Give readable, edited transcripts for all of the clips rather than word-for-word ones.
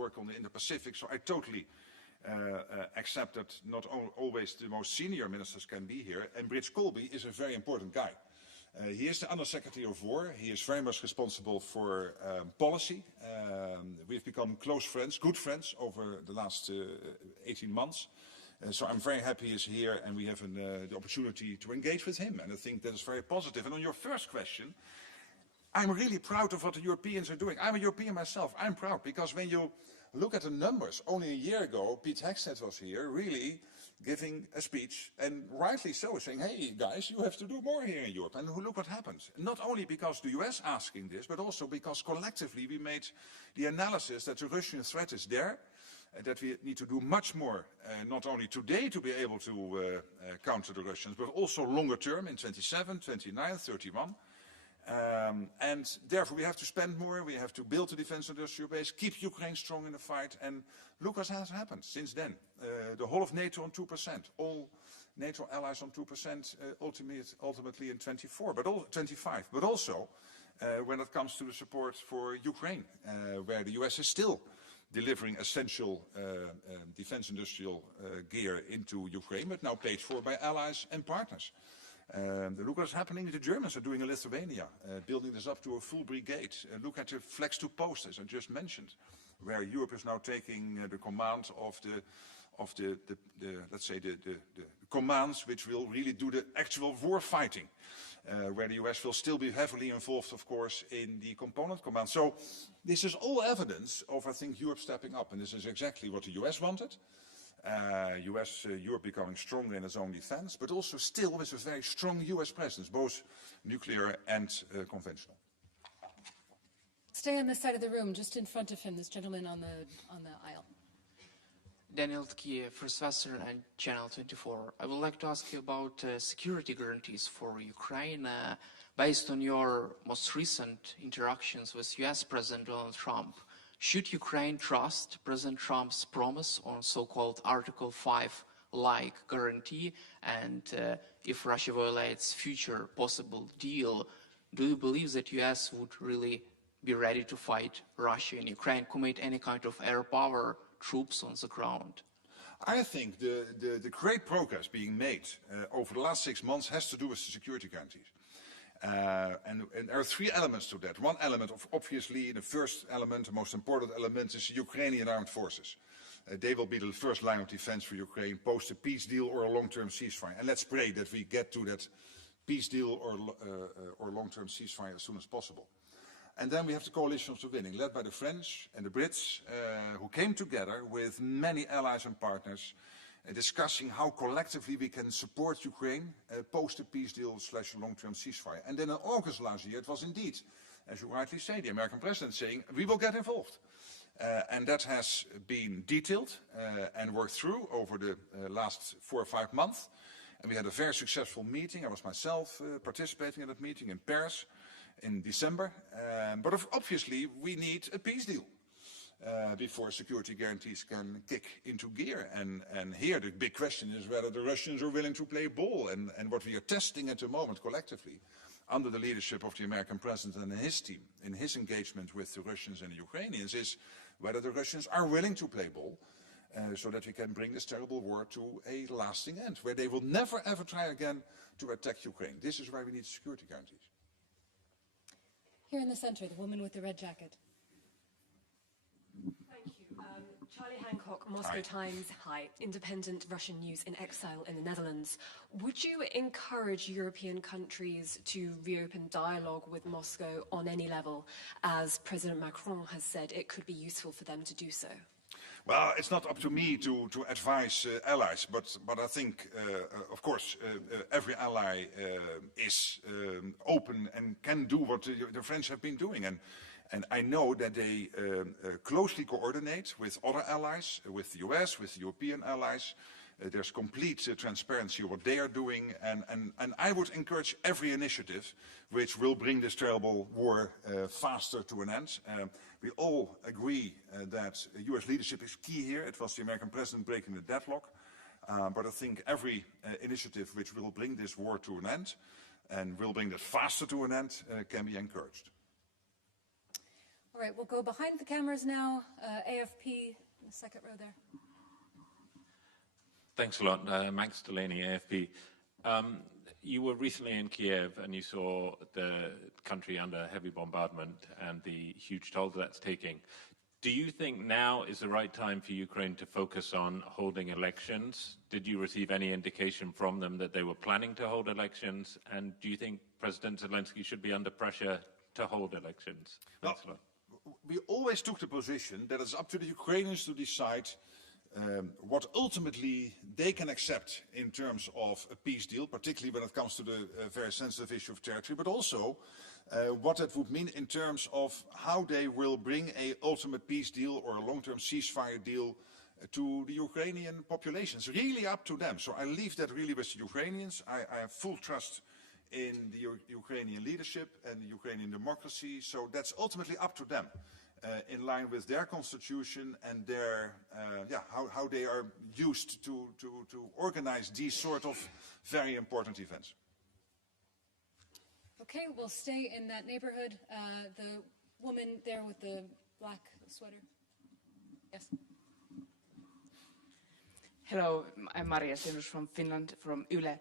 work on the Indo-Pacific, so I totally accept that not always the most senior ministers can be here, and Brits Colby is a very important guy. He is the Under-Secretary of War. He is very much responsible for policy. We've become close friends, good friends, over the last 18 months. So I'm very happy he's here, and we have the opportunity to engage with him, and I think that is very positive. And on your first question, I'm really proud of what the Europeans are doing. I'm a European myself. I'm proud because when you look at the numbers, only a year ago, Pete Hegseth was here really giving a speech, and rightly so, saying, hey guys, you have to do more here in Europe. And look what happens. Not only because the US asking this, but also because collectively we made the analysis that the Russian threat is there, that we need to do much more, not only today to be able to counter the Russians, but also longer term in 27, 29, 31. And therefore we have to spend more, we have to build a defense industrial base, keep Ukraine strong in the fight, and look what has happened since then. The whole of NATO on 2%, all NATO allies on 2% ultimately in 24, but 25, but also when it comes to the support for Ukraine, where the US is still delivering essential defense industrial gear into Ukraine, but now paid for by allies and partners. Look what's happening. The Germans are doing in Lithuania, building this up to a full brigade. Look at the flex to post, as I just mentioned, where Europe is now taking the command of the let's say the commands which will really do the actual war fighting, where the US will still be heavily involved, of course, in the component command. So this is all evidence of, I think, Europe stepping up, and this is exactly what the US wanted. Europe becoming stronger in its own defense, but also still with a very strong US presence, both nuclear and conventional. Stay on this side of the room, just in front of him, this gentleman on the aisle. Daniel Tki, Professor and Channel 24. I would like to ask you about security guarantees for Ukraine. Based on your most recent interactions with US President Donald Trump, should Ukraine trust President Trump's promise on so-called Article 5-like guarantee? And if Russia violates future possible deal, do you believe that US would really be ready to fight Russia in Ukraine, commit any kind of air power troops on the ground? I think the great progress being made over the last 6 months has to do with the security guarantees. And there are 3 elements to that. One element, obviously, the first element, the most important element, is the Ukrainian armed forces. They will be the first line of defense for Ukraine post a peace deal or a long-term ceasefire. And let's pray that we get to that peace deal or long-term ceasefire as soon as possible. And then we have the coalition of the winning, led by the French and the Brits, who came together with many allies and partners, discussing how collectively we can support Ukraine post a peace deal / long-term ceasefire. And then in August last year, it was indeed, as you rightly say, the American president saying, we will get involved. And that has been detailed and worked through over the last 4 or 5 months. And we had a very successful meeting. I was myself participating in that meeting in Paris in December. But obviously, we need a peace deal before security guarantees can kick into gear. And here the big question is whether the Russians are willing to play ball. And what we are testing at the moment collectively, under the leadership of the American president and his team, in his engagement with the Russians and the Ukrainians, is whether the Russians are willing to play ball so that we can bring this terrible war to a lasting end, where they will never ever try again to attack Ukraine. This is why we need security guarantees. Here in the center, the woman with the red jacket. Thank you. Charlie Hancock, Moscow Times. Hi. Independent Russian news in exile in the Netherlands. Would you encourage European countries to reopen dialogue with Moscow on any level, as President Macron has said it could be useful for them to do so? Well, it's not up to me to advise allies, but I think, of course, every ally is open and can do what the French have been doing. And I know that they closely coordinate with other allies, with the US, with the European allies. There's complete transparency of what they are doing. And I would encourage every initiative which will bring this terrible war faster to an end. We all agree that US leadership is key here. It was the American president breaking the deadlock. But I think every initiative which will bring this war to an end and will bring this faster to an end can be encouraged. All right, we'll go behind the cameras now. AFP the second row there. Thanks a lot. Max Delaney, AFP. You were recently in Kiev and you saw the country under heavy bombardment and the huge toll that's taking. Do you think now is the right time for Ukraine to focus on holding elections? Did you receive any indication from them that they were planning to hold elections? And do you think President Zelensky should be under pressure to hold elections? Thanks a lot. We always took the position that it's up to the Ukrainians to decide what ultimately they can accept in terms of a peace deal, particularly when it comes to the very sensitive issue of territory, but also what that would mean in terms of how they will bring an ultimate peace deal or a long-term ceasefire deal to the Ukrainian population. It's really up to them. So I leave that really with the Ukrainians. I have full trust in the Ukrainian leadership and the Ukrainian democracy. So that's ultimately up to them. In line with their constitution and their, how they are used to organize these sort of very important events. Okay, we'll stay in that neighborhood. The woman there with the black sweater. Yes. Hello, I'm Maria Stenus from Finland, from Yle.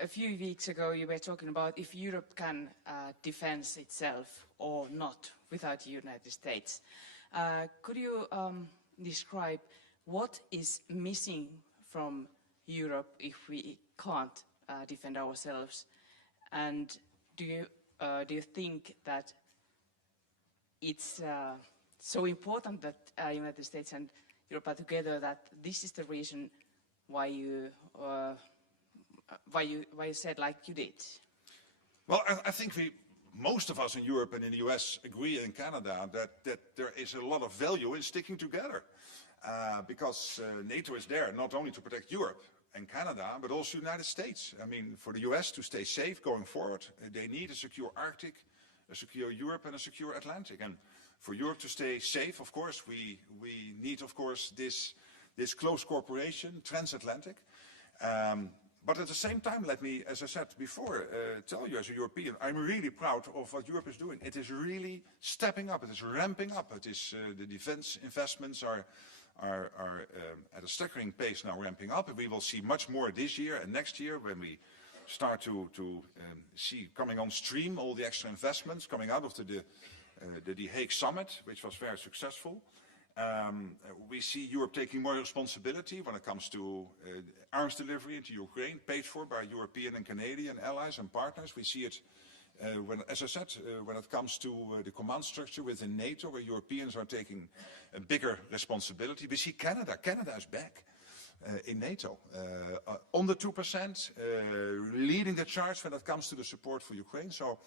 A few weeks ago you were talking about if Europe can defend itself or not without the United States. Could you describe what is missing from Europe if we can't defend ourselves? And do you think that it's so important that United States and Europe are together that this is the reason why you said like you did? Well, I think most of us in Europe and in the US agree, and in Canada, that there is a lot of value in sticking together. Because NATO is there not only to protect Europe and Canada, but also the United States. I mean, for the US to stay safe going forward, they need a secure Arctic, a secure Europe, and a secure Atlantic. And for Europe to stay safe, of course, we need, of course, this close cooperation, transatlantic. But at the same time, let me, as I said before, tell you as a European, I'm really proud of what Europe is doing. It is really stepping up. It is ramping up. It is the defense investments are at a staggering pace now ramping up. And we will see much more this year and next year when we start to see coming on stream all the extra investments coming out of the Hague summit, which was very successful. We see Europe taking more responsibility when it comes to arms delivery into Ukraine, paid for by European and Canadian allies and partners. We see it, as I said, when it comes to the command structure within NATO, where Europeans are taking a bigger responsibility. We see Canada. Canada is back in NATO, on the 2%, leading the charge when it comes to the support for Ukraine. So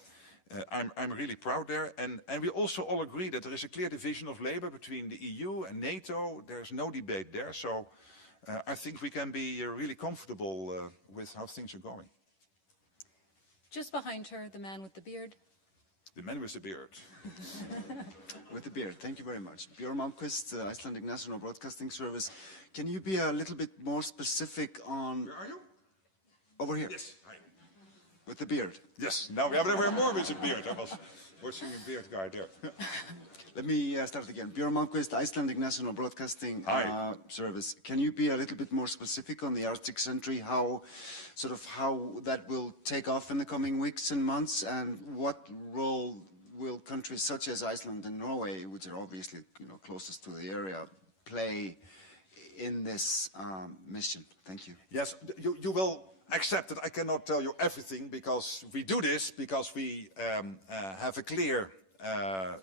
I'm really proud there. And we also all agree that there is a clear division of labor between the EU and NATO. There's no debate there. So I think we can be really comfortable with how things are going. Just behind her, the man with the beard. The man with the beard. With the beard, thank you very much. Björn Malmquist, Icelandic National Broadcasting Service. Can you be a little bit more specific on... Where are you? Over here. Yes, hi. With the beard. Yes, now we have more with a beard. I was watching a beard guy there. Let me start again. Björn Malmquist, Icelandic National Broadcasting Service. Can you be a little bit more specific on the Arctic Sentry, how that will take off in the coming weeks and months, and what role will countries such as Iceland and Norway, which are obviously closest to the area, play in this mission? Thank you. Yes, you will accept that I cannot tell you everything, because we do this because we have a clear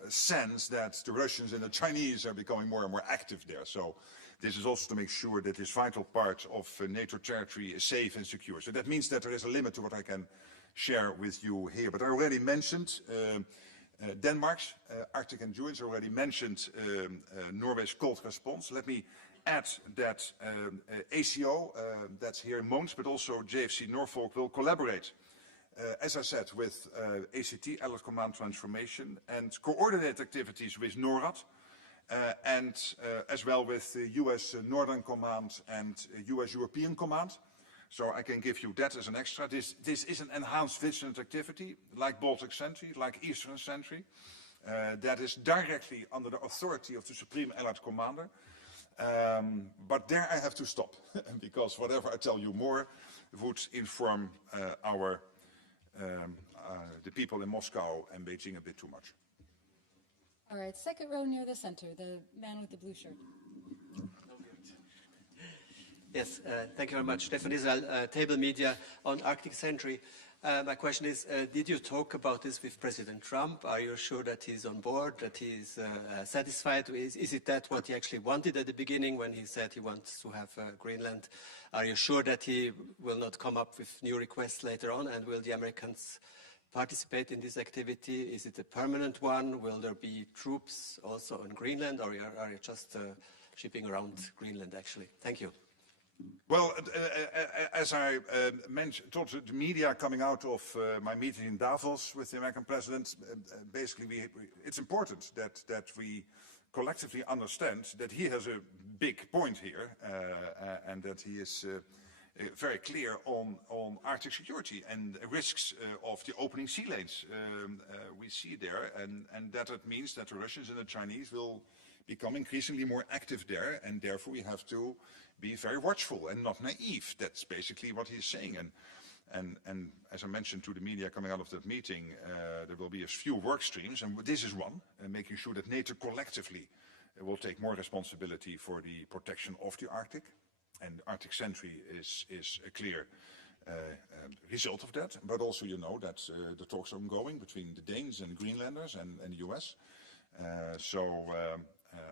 sense that the Russians and the Chinese are becoming more and more active there. So this is also to make sure that this vital part of NATO territory is safe and secure. So that means that there is a limit to what I can share with you here. But I already mentioned Denmark's Arctic Endurance. I already mentioned Norway's cold response. Let me add that ACO, that's here in Mons, but also JFC Norfolk will collaborate, as I said, with ACT, Allied Command Transformation, and coordinate activities with NORAD, and as well with the US Northern Command and US European Command. So I can give you that as an extra. This is an enhanced vigilant activity, like Baltic Sentry, like Eastern Sentry, that is directly under the authority of the Supreme Allied Commander. But there I have to stop, because whatever I tell you more would inform the people in Moscow and Beijing a bit too much. All right, second row near the center, the man with the blue shirt. Yes, thank you very much. Stefan Israel, Table Media on Arctic Century. My question is, did you talk about this with President Trump? Are you sure that he's on board, that he's satisfied? Is it that what he actually wanted at the beginning when he said he wants to have Greenland? Are you sure that he will not come up with new requests later on? And will the Americans participate in this activity? Is it a permanent one? Will there be troops also on Greenland? Or are you just shipping around Greenland, actually? Thank you. Well, as I told the media coming out of my meeting in Davos with the American president, basically it's important that we collectively understand that he has a big point here and that he is very clear on Arctic security and risks of the opening sea lanes we see there, and that it means that the Russians and the Chinese will become increasingly more active there, and therefore we have to be very watchful and not naive. That's basically what he's saying. And as I mentioned to the media coming out of that meeting, there will be a few work streams, and this is one, making sure that NATO collectively will take more responsibility for the protection of the Arctic. And Arctic Century is a clear result of that. But also you know that the talks are ongoing between the Danes and Greenlanders and the US.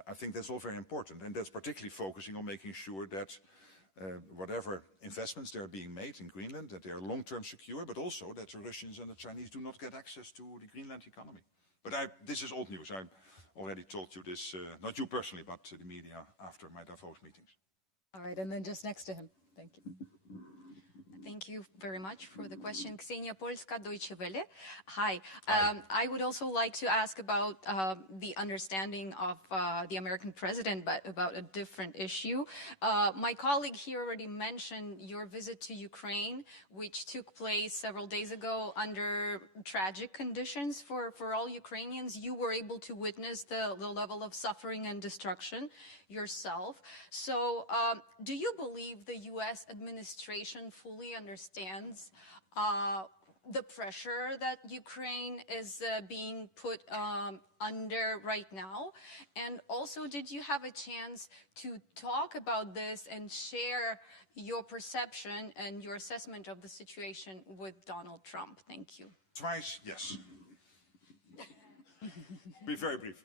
I think that's all very important, and that's particularly focusing on making sure that whatever investments that are being made in Greenland, that they are long-term secure, but also that the Russians and the Chinese do not get access to the Greenland economy. But this is old news. I already told you this, not you personally, but the media after my Davos meetings. All right, and then just next to him. Thank you. Thank you very much for the question. Ksenia Polska, Deutsche Welle. Hi. I would also like to ask about the understanding of the American president, but about a different issue. My colleague here already mentioned your visit to Ukraine, which took place several days ago under tragic conditions for all Ukrainians. You were able to witness the level of suffering and destruction yourself. So do you believe the U.S. administration fully understands the pressure that Ukraine is being put under right now? And also, did you have a chance to talk about this and share your perception and your assessment of the situation with Donald Trump? Thank you. Twice, yes. Be very brief.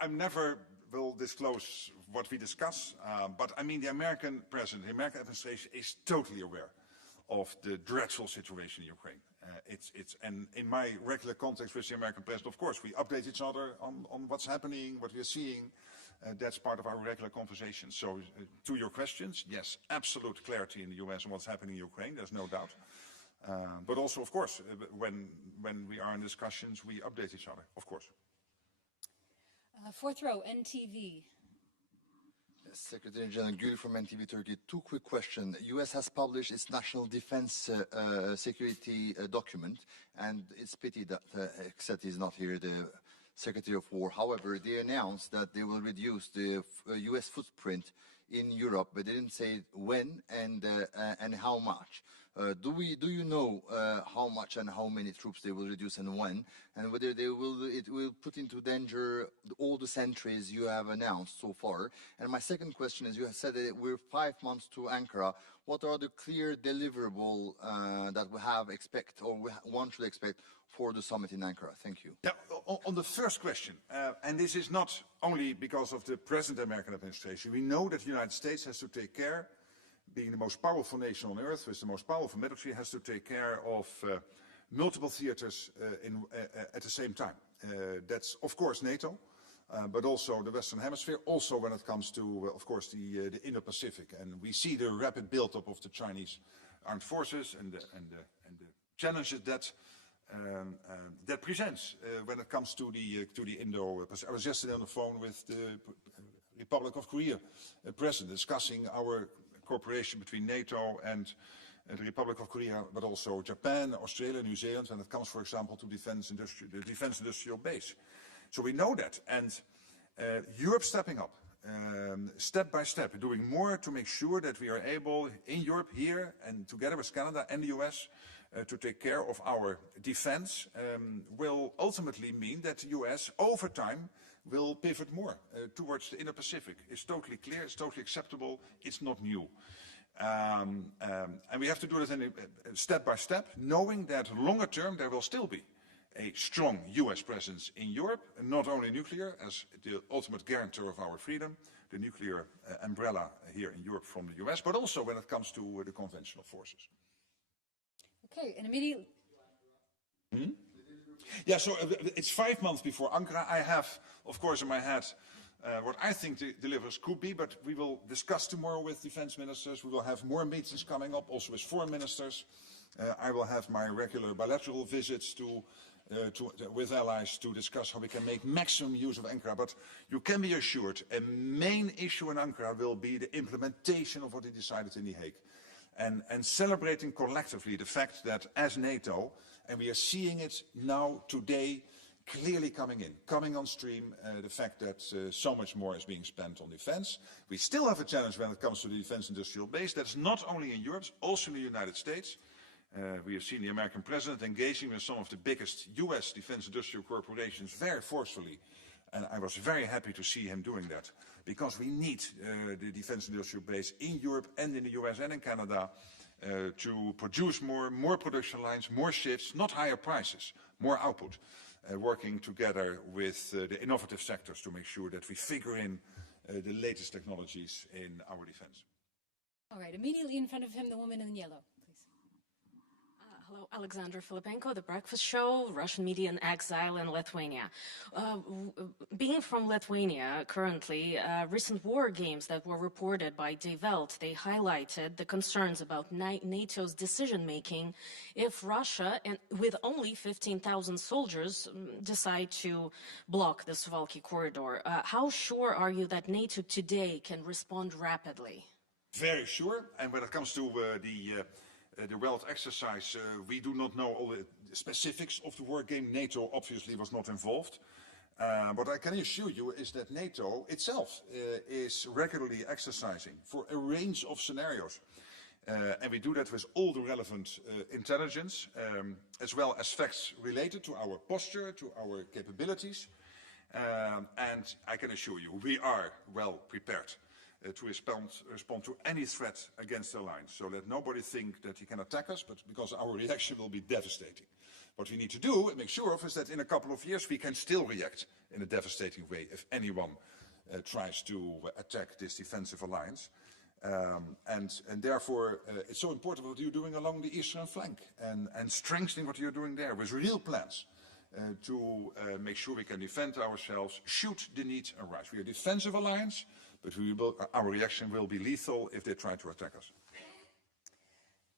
I never will disclose what we discuss, but I mean the American president, the American administration is totally aware of the dreadful situation in Ukraine. And in my regular context with the American president, of course, we update each other on what's happening, what we are seeing. That's part of our regular conversation. So to your questions, yes, absolute clarity in the US on what's happening in Ukraine, there's no doubt. But also, of course, when we are in discussions, we update each other, of course. Fourth row, NTV. Secretary General Gül from NTV Turkey. Two quick questions. U.S. has published its national defense security document, and it's pity that Exet is not here, the Secretary of War. However, they announced that they will reduce the U.S. footprint in Europe, but they didn't say when and how much. Do you know how much and how many troops they will reduce and when, and whether it will put into danger all the sentries you have announced so far? And my second question is, you have said that we're 5 months to Ankara. What are the clear deliverables that one should expect for the summit in Ankara? Thank you. Yeah, on the first question, and this is not only because of the present American administration. We know that the United States has to take care, being the most powerful nation on earth with the most powerful military, has to take care of multiple theaters at the same time. That's, of course, NATO, but also the Western Hemisphere, also when it comes to, of course, the Indo-Pacific. And we see the rapid build-up of the Chinese armed forces and the challenges that presents when it comes to the Indo-Pacific. I was yesterday on the phone with the Republic of Korea president discussing our cooperation between NATO and the Republic of Korea, but also Japan, Australia, New Zealand, when it comes, for example, to the defense industrial base. So we know that, and Europe stepping up, step by step, doing more to make sure that we are able, in Europe, here, and together with Canada and the US, to take care of our defense, will ultimately mean that the US, over time, will pivot more towards the Indo-Pacific. It's totally clear, it's totally acceptable, it's not new. And we have to do it step by step, knowing that longer term there will still be a strong US presence in Europe, and not only nuclear as the ultimate guarantor of our freedom, the nuclear umbrella here in Europe from the US, but also when it comes to the conventional forces. Okay, and immediately. Yeah, so it's 5 months before Ankara. I have, of course, in my head what I think the deliverables could be, but we will discuss tomorrow with defense ministers. We will have more meetings coming up, also with foreign ministers. I will have my regular bilateral visits with allies to discuss how we can make maximum use of Ankara. But you can be assured a main issue in Ankara will be the implementation of what they decided in The Hague. And celebrating collectively the fact that as NATO, and we are seeing it now today clearly coming on stream, the fact that so much more is being spent on defense. We still have a challenge when it comes to the defense industrial base. That's not only in Europe, also in the United States. We have seen the American president engaging with some of the biggest US defense industrial corporations very forcefully. And I was very happy to see him doing that, because we need the defense industrial base in Europe and in the US and in Canada to produce more production lines, more shifts, not higher prices, more output, working together with the innovative sectors to make sure that we figure in the latest technologies in our defense. All right, immediately in front of him, the woman in yellow. Hello, Alexandra Filipenko, The Breakfast Show, Russian media in exile in Lithuania. Being from Lithuania currently, recent war games that were reported by Die Welt, they highlighted the concerns about NATO's decision-making if Russia, and with only 15,000 soldiers, decide to block the Suwalki corridor. How sure are you that NATO today can respond rapidly? Very sure, and when it comes to the Welt exercise, we do not know all the specifics of the war game. NATO obviously was not involved. What I can assure you is that NATO itself is regularly exercising for a range of scenarios. And we do that with all the relevant intelligence, as well as facts related to our posture, to our capabilities. And I can assure you, we are well prepared to respond to any threat against the alliance. So let nobody think that he can attack us, but because our reaction will be devastating. What we need to do and make sure of is that in a couple of years we can still react in a devastating way if anyone tries to attack this defensive alliance. And therefore it's so important what you're doing along the eastern flank and strengthening what you're doing there with real plans to make sure we can defend ourselves should the need arise. We are a defensive alliance, but our reaction will be lethal if they try to attack us.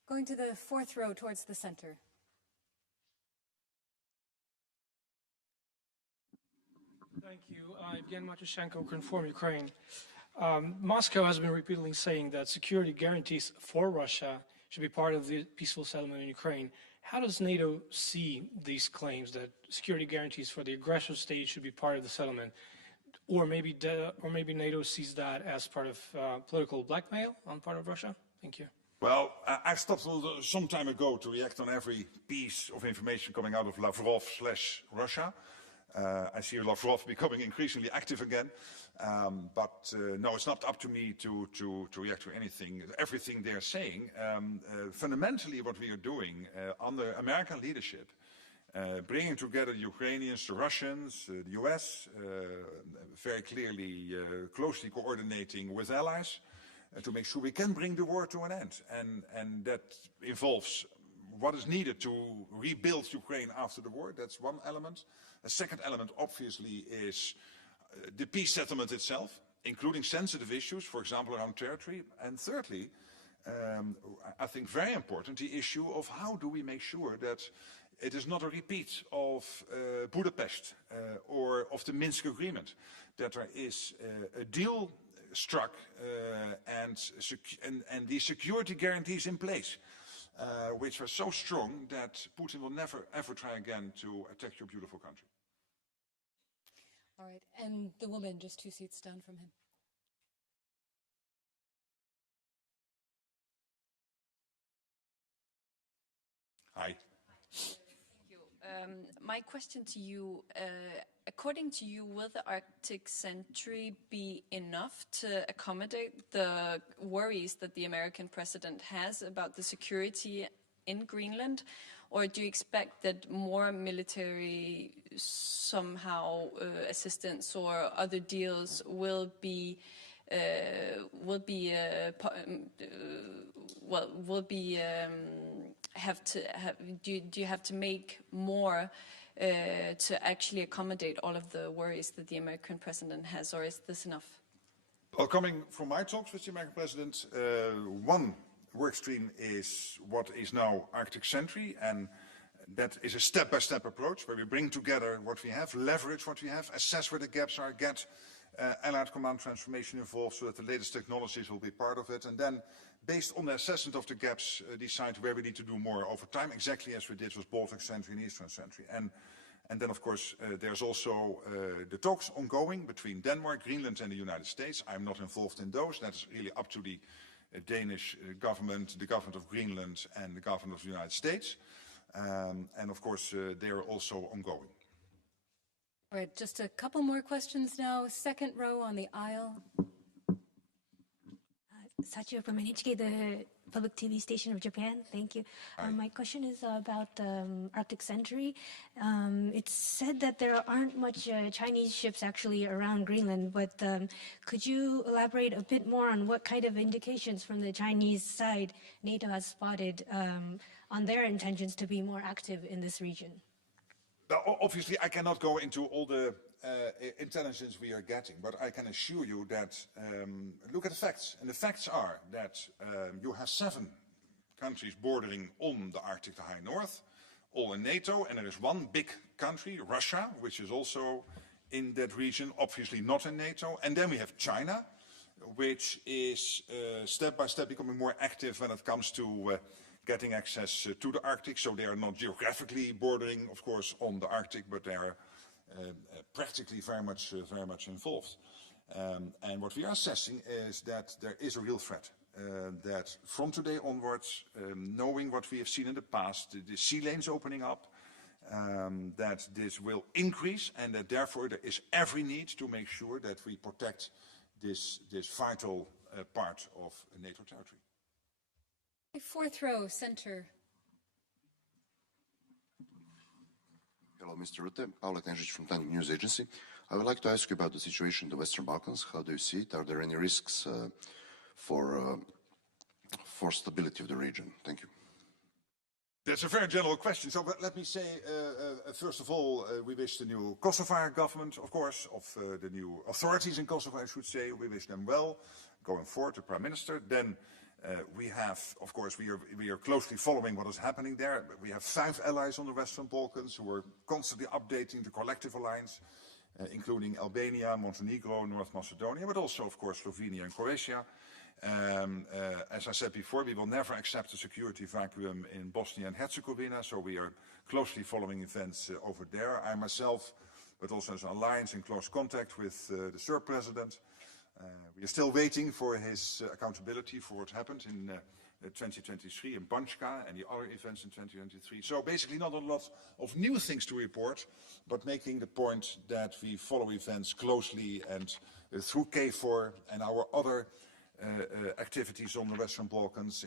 Going to the fourth row towards the center. Thank you. Evgen Matushenko, Confirm Ukraine. Moscow has been repeatedly saying that security guarantees for Russia should be part of the peaceful settlement in Ukraine. How does NATO see these claims that security guarantees for the aggressor state should be part of the settlement? Or maybe NATO sees that as part of political blackmail on part of Russia? Thank you. Well, I stopped some time ago to react on every piece of information coming out of Lavrov/Russia. I see Lavrov becoming increasingly active again. But no, it's not up to me to react to anything. Everything they're saying, fundamentally what we are doing under American leadership, bringing together the Ukrainians, the Russians, the US, very clearly closely coordinating with allies to make sure we can bring the war to an end. And that involves what is needed to rebuild Ukraine after the war. That's one element. A second element, obviously, is the peace settlement itself, including sensitive issues, for example, around territory. And thirdly, I think very important, the issue of how do we make sure that it is not a repeat of Budapest or of the Minsk agreement, that there is a deal struck and the security guarantees in place, which are so strong that Putin will never ever try again to attack your beautiful country. All right, and the woman just 2 seats down from him. Hi. Thank you. My question to you, according to you, will the Arctic Century be enough to accommodate the worries that the American president has about the security in Greenland? Or do you expect that more military somehow assistance or other deals will be do you have to make more to actually accommodate all of the worries that the American president has, or is this enough? Well, coming from my talks with the American president, one work stream is what is now Arctic Century, and that is a step-by-step approach where we bring together what we have, leverage what we have, assess where the gaps are, get Allied Command transformation involved so that the latest technologies will be part of it, and then based on the assessment of the gaps, decide where we need to do more over time, exactly as we did with Baltic Century and Eastern Century. And then, of course, there's also the talks ongoing between Denmark, Greenland, and the United States. I'm not involved in those. That's really up to the Danish government, the government of Greenland, and the government of the United States. And, of course, they are also ongoing. All right, just a couple more questions now. Second row on the aisle. Sachio from NHK, the public TV station of Japan. Thank you. My question is about Arctic Century. It's said that there aren't much Chinese ships actually around Greenland, but could you elaborate a bit more on what kind of indications from the Chinese side NATO has spotted on their intentions to be more active in this region? Now, obviously, I cannot go into all the intelligence we are getting, but I can assure you that look at the facts. And the facts are that you have 7 countries bordering on the Arctic, the high north, all in NATO, and there is one big country, Russia, which is also in that region, obviously not in NATO. And then we have China, which is step by step becoming more active when it comes to getting access to the Arctic. So they are not geographically bordering, of course, on the Arctic, but they are practically very much involved. And what we are assessing is that there is a real threat. That from today onwards, knowing what we have seen in the past, the sea lanes opening up, that this will increase, and that therefore there is every need to make sure that we protect this vital part of NATO territory. Fourth row, center. Hello, Mr. Rutte. Paula Knežić from Tank News Agency. I would like to ask you about the situation in the Western Balkans. How do you see it? Are there any risks for stability of the region? Thank you. That's a very general question. So let me say, first of all, we wish the new Kosovar government, of course, of the new authorities in Kosovo, I should say, we wish them well going forward, the Prime Minister. Then we have, of course, we are closely following what is happening there. We have 5 allies on the Western Balkans who are constantly updating the collective alliance, including Albania, Montenegro, North Macedonia, but also, of course, Slovenia and Croatia. As I said before, we will never accept a security vacuum in Bosnia and Herzegovina, so we are closely following events over there. I myself, but also as an alliance, in close contact with the Serb president. We are still waiting for his accountability for what happened in 2023 in Banjka and the other events in 2023. So basically not a lot of new things to report, but making the point that we follow events closely and through KFOR and our other activities on the Western Balkans,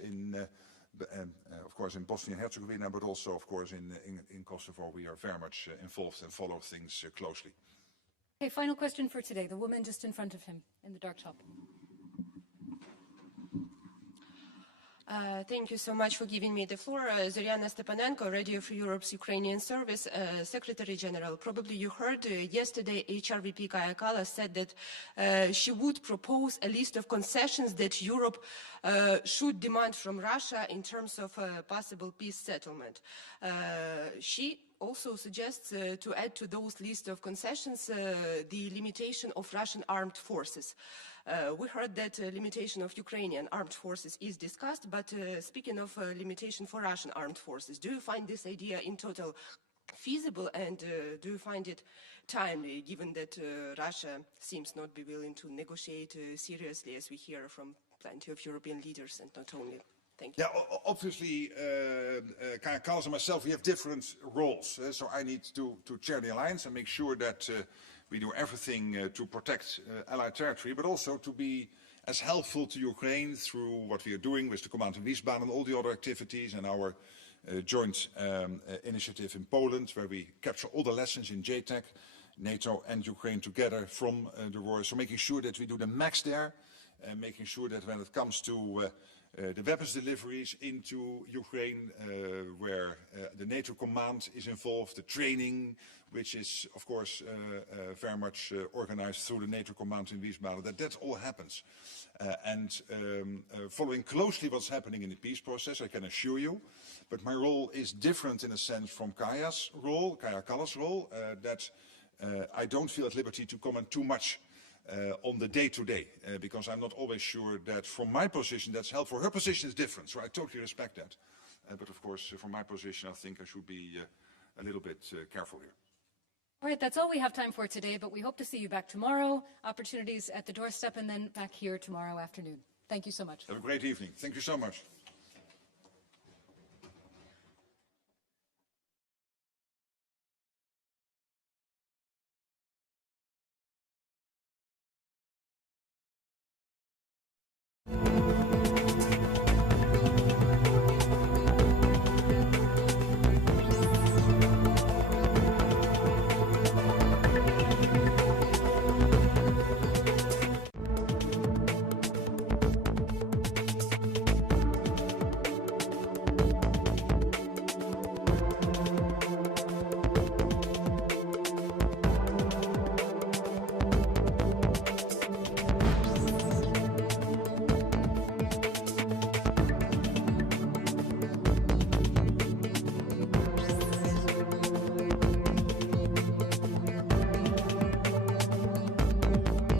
of course in Bosnia and Herzegovina, but also of course in Kosovo, we are very much involved and follow things closely. Okay, final question for today. The woman just in front of him in the dark top. Thank you so much for giving me the floor. Zoriana Stepanenko, Radio Free Europe's Ukrainian Service, Secretary General. Probably you heard yesterday HRVP Kaja Kallas said that she would propose a list of concessions that Europe should demand from Russia in terms of a possible peace settlement. She also suggests to add to those list of concessions the limitation of Russian armed forces. We heard that limitation of Ukrainian armed forces is discussed, but speaking of limitation for Russian armed forces, do you find this idea in total feasible, and do you find it timely, given that Russia seems not be willing to negotiate seriously, as we hear from plenty of European leaders, and not only? Thank you. Yeah, obviously, Kaja Kallas and myself, we have different roles. So I need to chair the alliance and make sure that we do everything to protect Allied territory, but also to be as helpful to Ukraine through what we are doing with the Command in Wiesbaden and all the other activities, and our joint initiative in Poland, where we capture all the lessons in JTAC, NATO and Ukraine together from the war. So making sure that we do the max there, making sure that when it comes to the weapons deliveries into Ukraine, where the NATO command is involved, the training, which is, of course, very much organized through the NATO command in Wiesbaden, that all happens. And following closely what's happening in the peace process, I can assure you, but my role is different in a sense from Kaja Kallas' role, that I don't feel at liberty to comment too much on the day-to-day, because I'm not always sure that from my position that's helpful. Her position is different, so I totally respect that. But of course, from my position, I think I should be a little bit careful here. All right, that's all we have time for today, but we hope to see you back tomorrow. Opportunities at the doorstep, and then back here tomorrow afternoon. Thank you so much. Have a great evening. Thank you so much.